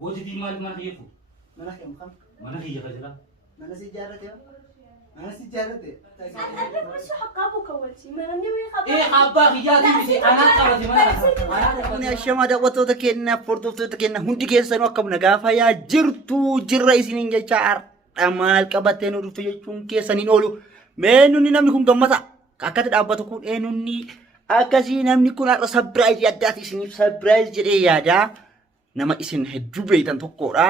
بوجي دي مال ما خيفو mana kamu kan ما خيجي خجلا mana si jarat ya mana si jarat ya أنا شو حقابك أول شيء ما نمني خبر إيه خابا خيجاتي بس أنا كبرت ما Ini asyama daawwattoota keenya hordoftoota keenya hundi keessanuu akkam nagaa fayyaa jirtu jirra isiniin jechaa maal qabattee nu dhufte jechuun keessaniin oolu meenunni namni kun gammata akkatti dhaabbatu kun eenyunni akkasii namni kun har'a sabiraayizii addaati isiniif sabiraayizii jedhee yaada nama isin hedduu beektan tokkodha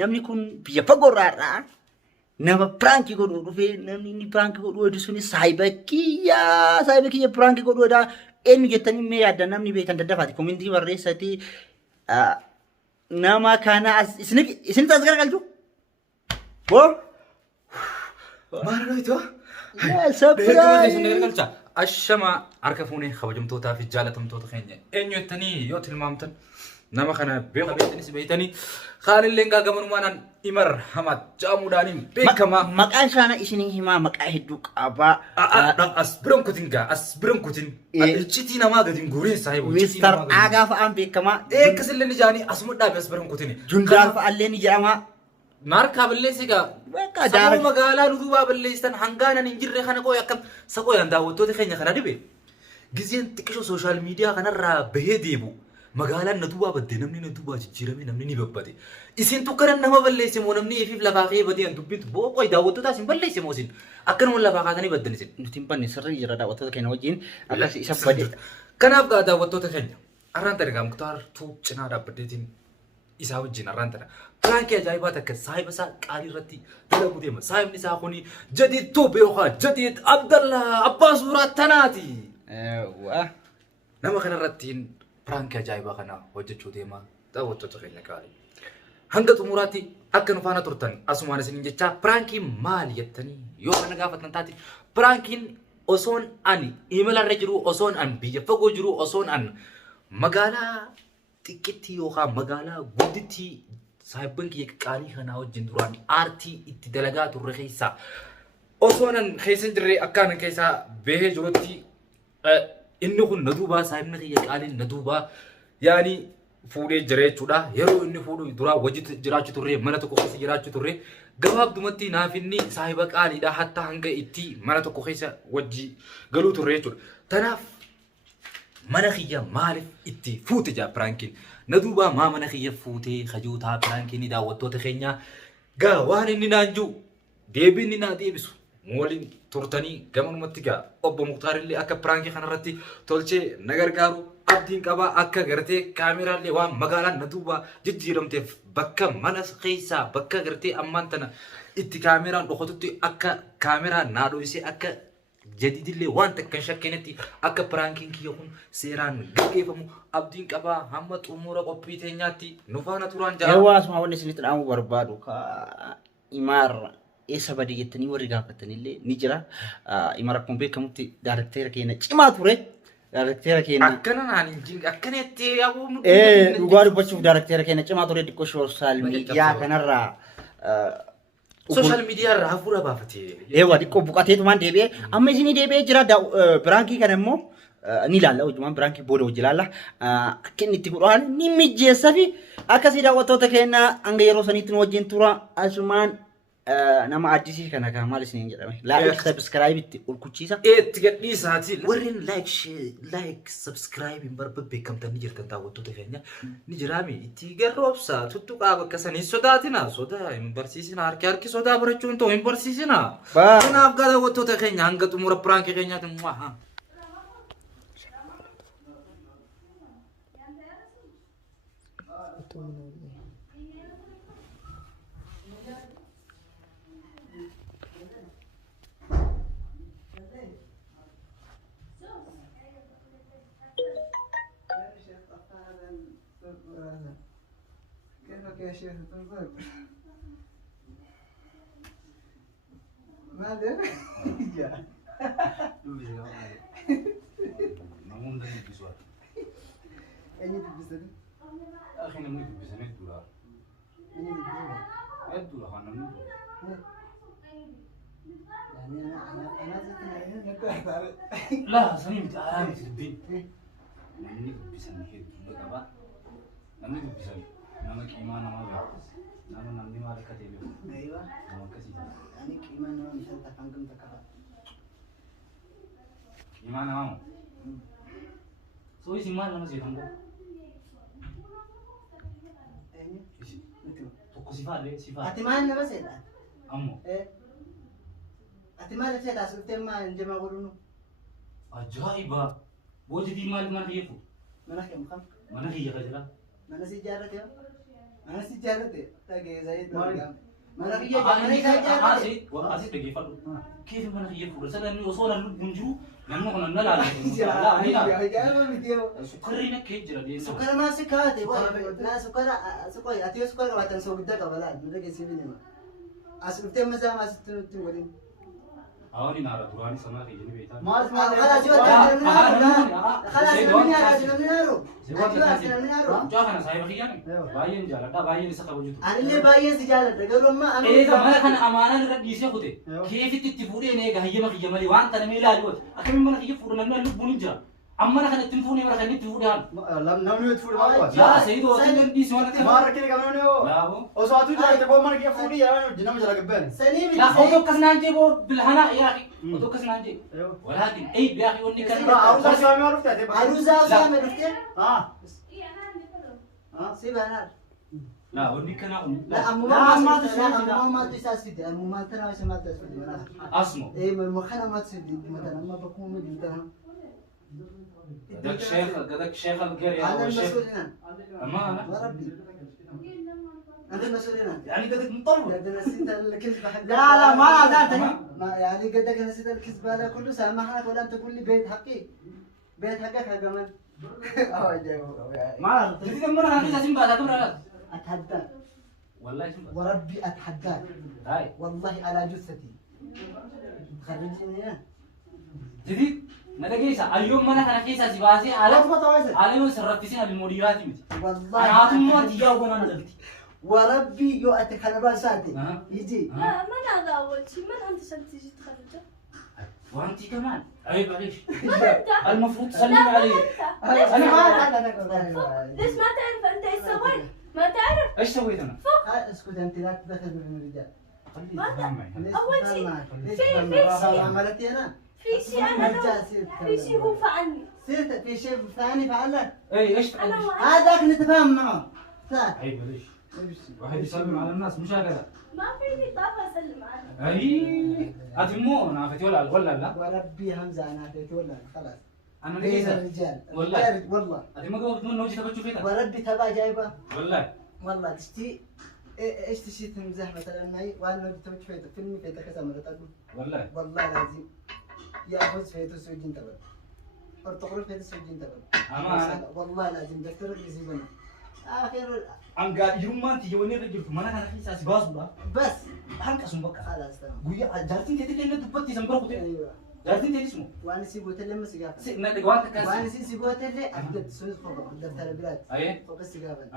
namni kun biyya fagoorraadha nama pranki godhu dhufee namni inni pranki godhu heddu suni saayibakiyya pranki godhu dha eenyu jettanii mee yaadda namni beekan daddafaati komintii barreessati nama kana isin taas garagalchu bo maal dhayto sabiraayizii ashama harka fuunee kabajamtootaa fi jaalatamtoota keenya eenyu jettanii yoo tilmaamtan nama kana beeku beektanis beektanii kaanillee gaagamanummaan imar hamat jaamuudhaaniin beekama maqaan isaanii isinii himaa maqaa hedduu qabaa as biran kutin iccitii namaa gadin guuriin saahibu Mister Aagaa fa'aan beekamaa eekkasillee ni jaanii asuma dhaabe as biran kutin Jundaal fa'allee ni jedhama markaa balleessi gaa Beekaa sababa magaalaa nutuubaa balleessan hangaanan hin jirre kana qooy akkam saqooyaan daawwattoota keenya kana dhibe gizeen xiqqisho sooshaal miidiyaa kanarraa bahee deebu magaalaan natuubaa badde namni natuubaa jijjiirame namni ni babbade isin tukkaran nama balleesse moo namni ifiif lafaa kee badee an dubbitu booqoy daawwattootaa isin balleesse moo isin akkanuma lafaa kaatanii baddan isin nuti hin banne sirrii jira daawwattoota keenya wajjin akkas isa badee kanaaf gaa daawwattoota keenya arraan tana gaa muktaar tuu cinaa dhaabbadeetiin isaa wajjin arraan tana pirankii ajaa'ibaa takka saahiba isaa qaalii irratti dalagu deema saahibni isaa kuni jadiid tuube yookaan jadiid abdallaa abbaa suuraa tanaati nama kanarrattiin pirankii ajaa'ibaa kana hojjechuu deema daawwattoota keenya qaalii hanga xumuraatti akka nu faana turtan asumaan isiniin jechaa pirankii maali jettanii yoo kana gaafatan taate pirankiin osoon ani imalarra jiru osoon an biyya fagoo jiru osoon an magaalaa xiqqeetti yookaan magaalaa gudditti saahibban kiyya qaalii kanaa wajjin duraan aartii itti dalagaa turre keessaa osoon an keessa jirre akkaanan keessaa bahee jirutti inni kun na duubaa saahibni kiyya qaaliin na duubaa yaani fuudhee jira jechuudha yeroo inni fuudhu duraa wajjin jiraachuu turre mana tokko keessa jiraachuu turre gabaabdumatti naaf inni saahiba qaaliidha hatta hanga itti mana tokko keessa wajji galuu turre jechuudha tanaaf mana kiyya maaliif itti fuute jaa pirankiin na duubaa maa mana kiyya fuutee kajuutaa pirankiin daawwattoota keenya gaa waan inni naan jiru deebiin inni naa deebisu mooliin turtanii gamanumatti gaa obbo Muktaarillee akka pirankii kanarratti tolchee na gargaaru abdiin qabaa akka gartee kaameraallee waan magaalaan na duubaa jijjiiramteef bakka mana keessaa bakka gartee ammaan tana itti kaameraan dhokotutti akka kaameraan naa dho'isee akka jadiidillee waan takka shakkenetti akka pirankiin kiyya kun seeraan gaggeeffamu abdiin qabaa hamma xumura qophii teenyaatti nu faana turaan jaa hawaasuma wanni isinitti dhaamu barbaadu ka imaar isa badii jettanii warri gaafatanillee ni jira imaar akkuma beekamutti daarekteera keenya cimaa ture daarekteera keenya akkana naan injin akkanatti yaabuu dhugaa dubbachuuf daarekteera keenya cimaa ture xiqqoo sooshaal miidiyaa kanarraa social media irraa hafuura baafatee eewa xiqqoo buqateetumaan deebi'ee amma isinii deebi'ee jira pirankii kana immoo ni ilaalla hojumaan pirankii booda hojii ilaalla akka inni itti godhan ni mijeessa fi akkasii daawwattoota keenya hanga yeroo saniitti nu wajjin tura asumaan nama addisii kana kan maal isiniin jedhame like subscribe itti ulkuchiisa itti gadhiisaati warreen like subscribe hin beekamtan ni jirtan daawwattoota keenya ni jiraami itti garroobsa tuttuqaa bakka sanii sodaatina sodaa hin barsiisina harki sodaa barachuun ta'u hin barsiisina kanaaf gaa daawwattoota keenya hanga xumura pirankii keenyaatti mu'aha يا شيخ تنظر ماذا؟ جا نمون ده بيسوات أني تبصري أخي نمون بيسني دولار أني تبصري الدولار خان نمون يعني أنا زيت لا سنين تعالى في البيت نمون بيسني هيد بقى نمون بيسني nama qiimaa namaa beeku. Nama namni maal akka ta'e beeku. Aywa. Nama akkasii. Ani qiimaa nama mishan takkaan gamta qaba. Qiimaa namaa moo? So isin maal nama seetan koo? Eenyu? Nuti. Tokko si faadhe si faadhe. Ati maal nama seetaa? Ammoo. Ati maal seetaa sultee maal jama godhunu? Ajaa'iba! Boojitii maal mana kiyyeeffu? Mana kee mukam? Mana kiyya ka jira. Mana si jaarrate yoo? Mana si jaarrate? Dhagee zayitu argama. Mana Asii kiyya jaarrate? asii dhaggeeffadhu. Keefi mana kiyyeeffuudha. Sadan osoo nan lubbuun jiru namni kun nan laala. Ajaa'iba miti yoo. Sukkarri nakkee jira deemsa. Sukara maal si kaate? Naa sukara ati yoo sukara qabaatan soo guddaa qaba laal. Nu dhageessii binima. As dhuftee masaa maasitti nutti waliin. Awani nara durani sama kiyya ni beektaa. خلاص Mucaa kana saayiba kiyyaan baay'een jaaladha baay'een isa qabu jiru. Anillee baay'een si jaaladha garuu amma Eega mana kana amaanaan irra dhiisee kute keefitti itti fuudhee eega hayyama kiyya malee waan kana mee ilaalu akkamiin mana kiyya fuudhan namni lubbuun hin jira. Amma kana ittiin fuudhee mara kan itti fuudhaan. Namni itti fuudhee maal qabu? Yaa Seydoo otoo dhiisee waan akka. Maal rakkina qabna yoo? Yaabo. Osoo atuu jiraate koo mana kiyya fuudhii yaa nama jala gabbeen. sanii miti Yaa otoo akkas naan jee boo bilhana yaa otoo akkas naan jee. Walaakin ei biyaa fi onni kan. Aruusaa si waamee waan dhufte? aruusaa saame dhuftee Ah. si baanaar Laa onni kana la ammumaatu isaas fide ammumaan tanaa isa maatu as fide asmo. marma kana maatu fide matan amma bakkuma midintana قدك شيخ القرية أنا أو الشيخ المسؤول هنا أما أنا وربي أنا المسؤول هنا يعني قدك مطلب قد نسيت الكذبة حق لا ما زالت ما يعني قدك نسيت الكذبة هذا كله سامحناك ولا أنت تقول لي بيت حقي بيت حقك يا كمان ما تريد مرة هذه لازم بعد أدور أتحداك والله اسمع وربي أتحداك هاي والله على جثتي خرجني هنا جديد ما تجيسا اليوم ما نحن كيسا سبازي على على يوم سرتيسين المديرات متي والله أنا أتوم ما تجاوب أنا نلقتي وربي يؤتك أنا بساتي ها؟ يجي من هذا أول شيء؟ من أنت عشان تيجي تخرجه؟ وأنت كمان عيب عليك أنت المفروض تسلم علي أنت أنا ليش ما تعرف أنت إيش سويت؟ ما تعرف؟ إيش سويت أنا؟ اسكت أنت لا تدخل من الرجال خليني ما أفهم معي ليش أول تفهم شيء معك؟ ليش في- تفهم في معك؟ شيء. عملتي أنا في شيء أنا رجال سير في شيء هو فعلني سيرت في شيء ثاني فعلك إيه إيش أنا إيش؟ وعد هذاك نتفاهم معه ثاني عيب ليش؟ واحد يسلم على الناس مش هكذا ما فيني طاقة أسلم عليك. أي أتمو أنا فتي ولا لا وربي همزة أنا أعطيك ولا خلاص أنا بين لقيت الرجال والله. الرجال والله أتمو قبل بدون نوجي تبجو فيها وربي تبع جايبه والله والله تشتي ايش تشتي تمزح مثلا معي وانا لو تبغى فيته فيلم فيته كذا مرة تقول والله والله لازم ياخذ فيته سوجين تبع ارتقل فيته سوجين تبع أما والله لازم دكتور يسيبنا اخر أنا قاعد يوم ما أنت يوني رجل ما أنا كان في ساس باز ولا بس هم كاسم بكا خلاص تمام قوي جارتين تيجي كأنه تبتدي سمبرو كده ايوه جارتين تيجي اسمه وانا سيبوت لما سيقافل سيدنا دقوات وانا كاس سيبوت اللي ابدا سويس فوق دفتر البلاد أيه فوق السيقافل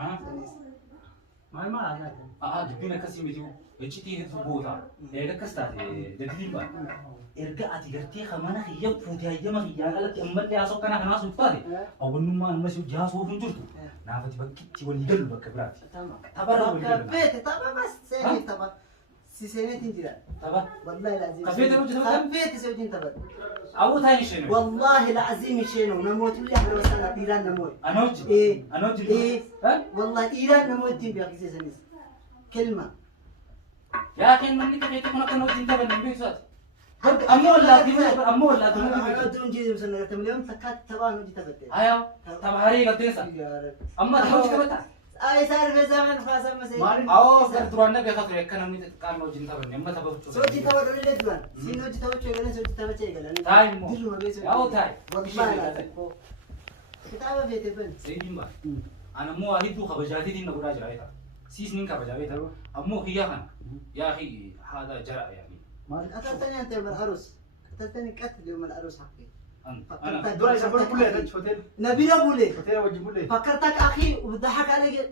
ما دبينا كاسي ميتو اتشتي تبوتا إيه كاستات جديد بقى إرجع تجرتي خمانة هي فوتي هي ما هي أنا لك أمبر لي أسوق أنا خلاص وفادي أو إنه ما نمشي جاهز هو فنجرته نافتي بكتي واليدل بكبراتي تمام تبرع كبيت طبعا بس سيني طبعا سيني تنجرا تبع والله العظيم كبيت لو جسمك؟ كبيت سوجين تبع أو ثاني شيء والله العظيم شينو نموت اللي احنا مثلا ايران نموت أنا وجه إيه. أنا وجه إيه. ها والله ايران نموت تيم بياخذ سنيس كلمه يا أخي من كيف يتكون كنا وجه تبع البيت صار أمو ولا كذا أمو ولا انا كذا ادون جيد مثلا قلت اليوم تكات تبع نجي تبع أيوة تبع هاري قلت لسه يا رب أما تروح كبتا اي صار في زمن فاسم مسي أو تروحنا بيخاطر كنا من كان وجه تبع أما تبع سوجي تبع اللي دوان سينو جي تبع شيء سوجي تبع شيء تايم مو ديرو ما بيسوي أو تاي والله لازم كتابه في تبن سيدي ما أنا مو أهيدو خبجاتي دين نقول راجع سيسنين خبجاتي أمو هي كان يا أخي هذا جرأ يعني قتلتني انت يوم العروس قتلتني قتل يوم العروس حقي أنا دور يسافر كله هوتيل نبيل ابو لي هوتيل وجه كله فكرتك اخي وضحك عليك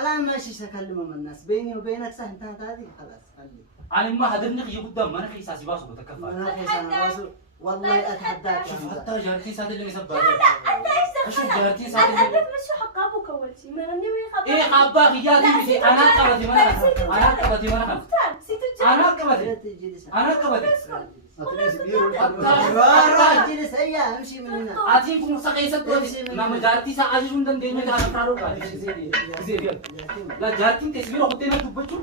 الان ماشي اكلمه من الناس بيني وبينك سهل انتهت هذه خلاص خلي أنا ما هذا النقي قدام ما نقي ساسي باسو بتكفى انا حسن واسو والله اتحداك شوف حتى جارتي ساعة اللي يسبها انت ايش شوف دخلك؟ جارتي ساعة انا اللي بتمشي حق ابوك اول شيء ما غني وين ايه حباك يا بيبي انا قبتي انا قبتي مرة مختار سيتو انا قبتي تجلس انا قبتي جلس هيا امشي من هنا عاتين كم سقيسة ما جارتي ساعة عجون دم دين من هذا فرارو قال لا جارتي تسبير وقتنا تبتشو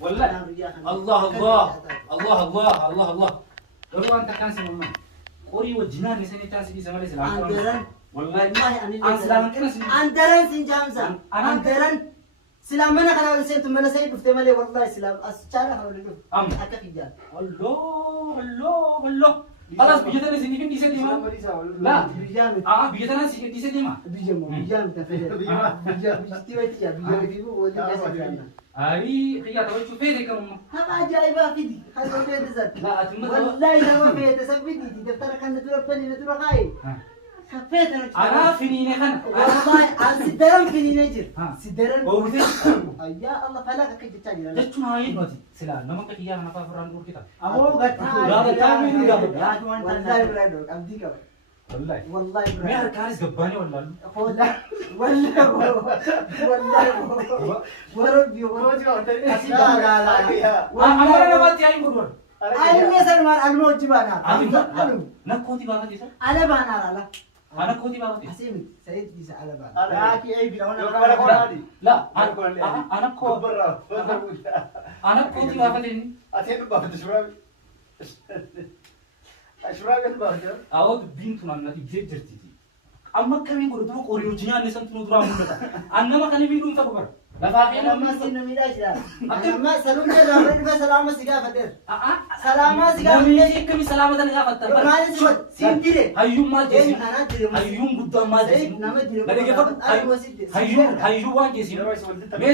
والله الله الله الله الله الله الله ولو أنت كان سمعنا قولي وجنان نسني تاسي زمان سلام والله أنا سلام كنا سلام أندرن سنجامزا أندرن سلامنا خلاص نسيت من سيد بفتملي والله سلام أسجارة خلاص نلو أم أكفيجان الله الله الله خلاص بيجتنا سني كم ديسة ديما لا بيجامي بيجتنا سني ديسة ديما بيجامي تفهم بيجامي تيجي بيجامي فيه ولي جالس أي خيار تقول شو فيك كم هذا جايبه فيدي هذا فيدي زاد لا أتمنى والله لا فيدي سبيدي دفتر كان تربني نتورا خاي خفيت أنا فيني خان والله أنا سدرم فيني نجر ها. سدرم أو بدي يا الله فلاك كي تجي جتنا هاي نوتي سلا نمك خيار أنا بفران دور كده أبو قطع لا بتعمل إيه قبل؟ والله برادو أبدي كم والله والله ما برادو كارس قباني ولا والله والله وربي وربي لا لا أنا ما تيجي بدور أنا مثلا ما أنا موجب أنا نكودي بابا ديسا أنا بنا لا أنا كودي بابا ديسا حسيمي سيد ديس على بنا لكن أي بيرون لا أنا كودي أنا كودي بابا ديني أتين بابا تشرب أشرب البارد أود بنتنا نادي بيت جرتي أما كمين بردو كوريو جيان نسان تنو درام مدة أنا ما كاني بيدون تكبر لا فاكين أنا ما سين ميراج لا أنا ما سلام جرامين بس سلام سيجا فتر سلام سيجا نمي كمي سلامة نجا فتر ما نسوت سين تيري هيوم ما جيسي أنا تيري هيوم بودا ما جيسي نام تيري لا دقيقة فقط هيوم وان جيسي ما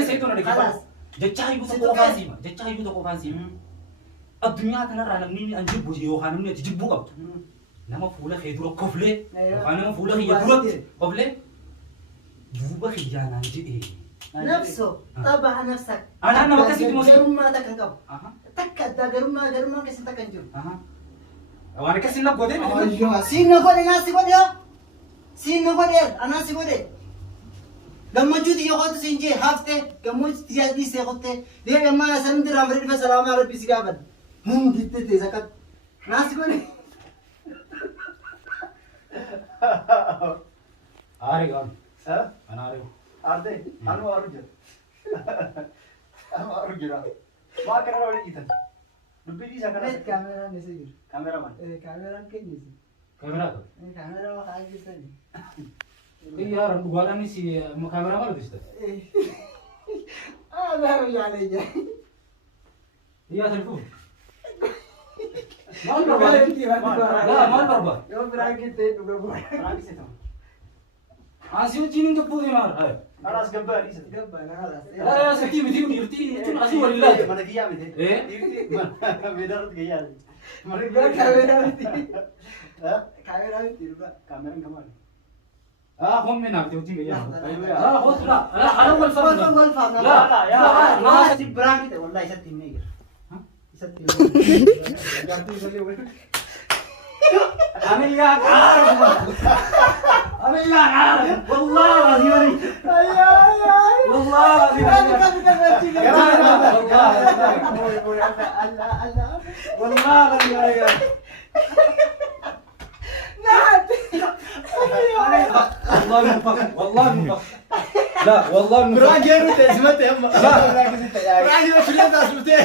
سيتو ندقيقة فقط جتشا هيبو تكو فانسيما جتشا هيبو تكو فانسيما الدنيا تنرى نمني أنجب بوجي يوهان نمني تجيبو قبط nama fuula kee dura koflee yookaan nama fuula kiyya duratti koflee duuba kiyyaanaan jedhee. نفسه طبع نفسك أنا ما كسبت موسيقى. جرما تكنكب تك جرما كسر تكنجو وأنا كسر نقودين. أيوة سين نقول ناس يقول يا سين نقول يا أنا سيقول لما جودي يقعد سينجي هافته كموت تيجي سيقطه ده لما سلمت رامرين فسلام على بيسكابن هم جت تزكت ناس يقول أريد ها أنا أريد. أردي أنا أرجع أنا أرجع ما كنا ولا جيتن نبيدي سكرنا بيت كاميرا نسير كاميرا مان كاميرا كين نسير كاميرا كم؟ كاميرا ما خايف يسني إيه يا رب قال أنا سي كاميرا ما لبست. ما هو يعني جاي إيه تلفون. ما البربر. لا ما البربر. يوم براكي تين نقول راكي سيتم أسيو تينين تبودي مار. أنا أسكبر ليس قبل خلاص لا يا سكتي بتيجي بيرتي تون أسيو ولا. mana gaya mete إيه؟ beda gaya mana كاميرا بتي ha كاميرا بتي kamera kemana هم من أبتي وتيجي يا. أيوة. خذ لا أنا أول فرد. أول فرد لا يا ما سي براكي والله يسد النيجر يسد أنا يا عارف. أنا يا عارف. والله العظيم. والله العظيم. والله العظيم. والله المفك والله المفك لا والله المفك Berakhir itu sebentar ya. Berakhir itu sudah dah sebentar.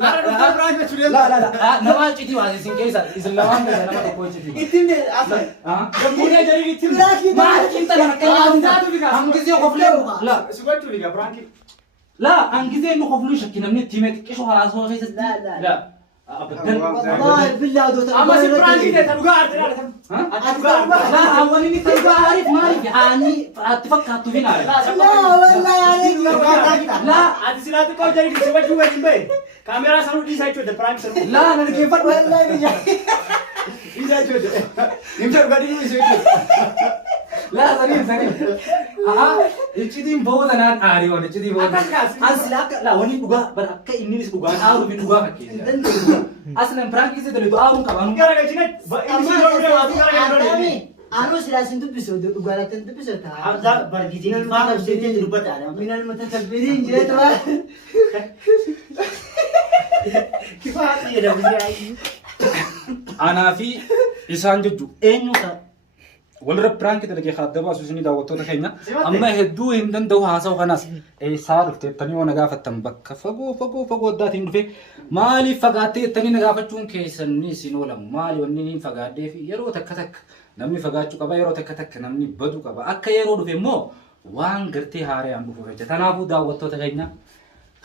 لا لا لا نواج تي واسي سين كيسا اسلام ده انا ما كويس تي Itim deh asal. ها Kemudian jadi itu. ما انت انا كان هم كذي خفلوا لا Suka tu juga berakhir. لا ان كذي انه خفلوا شكينا من التيمات ايش هو خلاص هو شيء لا لا لا ابدا والله بالله دوت Ama si berakhir itu juga ada. ها لا اولني تلقى عارف ما اعرف يعني تفكر فينا لا والله يعني لا Ada sila tu kau jadi sebab juga ni. Kamera selalu di side tu, prank selalu. لا انا كيف والله Di side tu. Nimcar gadi ni side tu. لا سليم iccitiin booda naan aarii waan iccitii booda an sila akka la wani dhugaa bar akka inni dhugaa aaru fi dhugaa fakkeessa aslan prankiis daleetu aaruun qaba anu Gara gachine inni si dhoofne atu gara gachine. Anu sila sin dubbisu dhugaarratti dubbisu ta'a. Hamza bargitiin faa qabsiitiin dubbata. Minal mutakabbiriin jeetu waa. Kifaati jedhamu. anaa fi isaan jechuudha. Eenyu ta'a? walirra prank dalagee xaddaba asuusni daawwattoota keenya amma hedduu hin danda'u haasa'u kanas eessaa dhufteettanii yoo na gaafattan bakka fagoo addaatiin dhufe maaliif fagaattee jettanii na gaafachuun keessanii isin oolan maali wanni niin fagaadhee fi yeroo takka namni fagaachuu qaba yeroo takka namni baduu qaba akka yeroo dhufe immoo waan gartee haaraan dhufu jecha kanaafuu daawwattoota keenya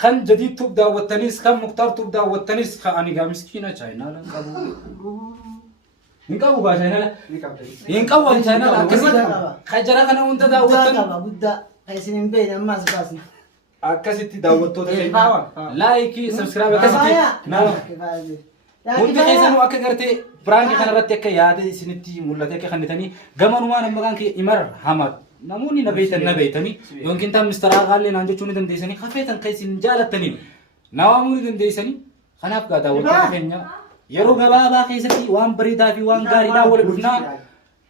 kan jadiittuuf daawwattanis kan muktaartuuf daawwattanis kan ani gaa miskiina chaayinaalan qabu Hinkabu ba channel? Hinkabu an channel akkasii khajara kana hunda daawwattan Guddaa guddaa kan isin hin beekne ammaas baasna. akkasitti daawwattoota keenya like subscribe akkasitti hundi keessanuu akka gartee prank kanarratti akka yaada isinitti mul'ate akka kannitanii gamanumaan amma kan imar hamad namoonni na beeytanii yookiin tan mistaraa qaallee naan jechuu ni dandeessanii kafeetan kan isin jaalattanii nawaamuu ni dandeessanii kanaaf gaa daawwattoota keenya yeroo gabaabaa keessatti waan bareedaa fi waan gaariidhaa wal dhufnaa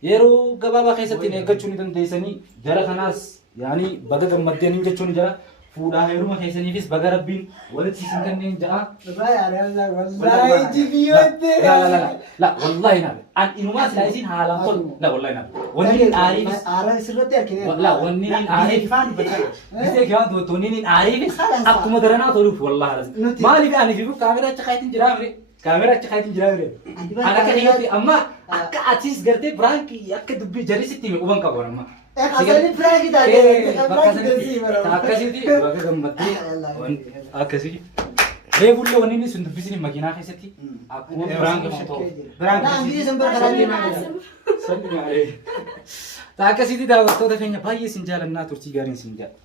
yeroo gabaabaa keessatti eeggachuu ni dandeessanii jara kanaas yaani baga gammaddeen jechuun jara fuudhaa heeruma keessaniifis baga rabbiin walitti isin kanneen ja'a. Wallahi jibiyoote. La wallahi na an inumaa silaa isin haalaan tol la wallahi na wanni aariifis Aaraan sirratti argine. la wanni aariif bisee kiyaa dootonni ni aariifis akkuma daranaa toluuf wallahi maaliif ani fi kaameraa achi kaayitiin jiraa mire kamera achi kaayitiin jiraa mire ana kan hiyyatti amma akka atis gartee pranki akka dubbii jarisitti mi quban qabu amma Asali pranki taatee. akkasitti baga gammaddee akkasitti reebulle wanni inni sun dubbisni makiinaa keessatti akkuma pranki kan ta'u Naan biyya san barbaadanii maali? akkasitti daawwattoota keenya baay'ee sin jaalannaa turtii gaariin sin jaala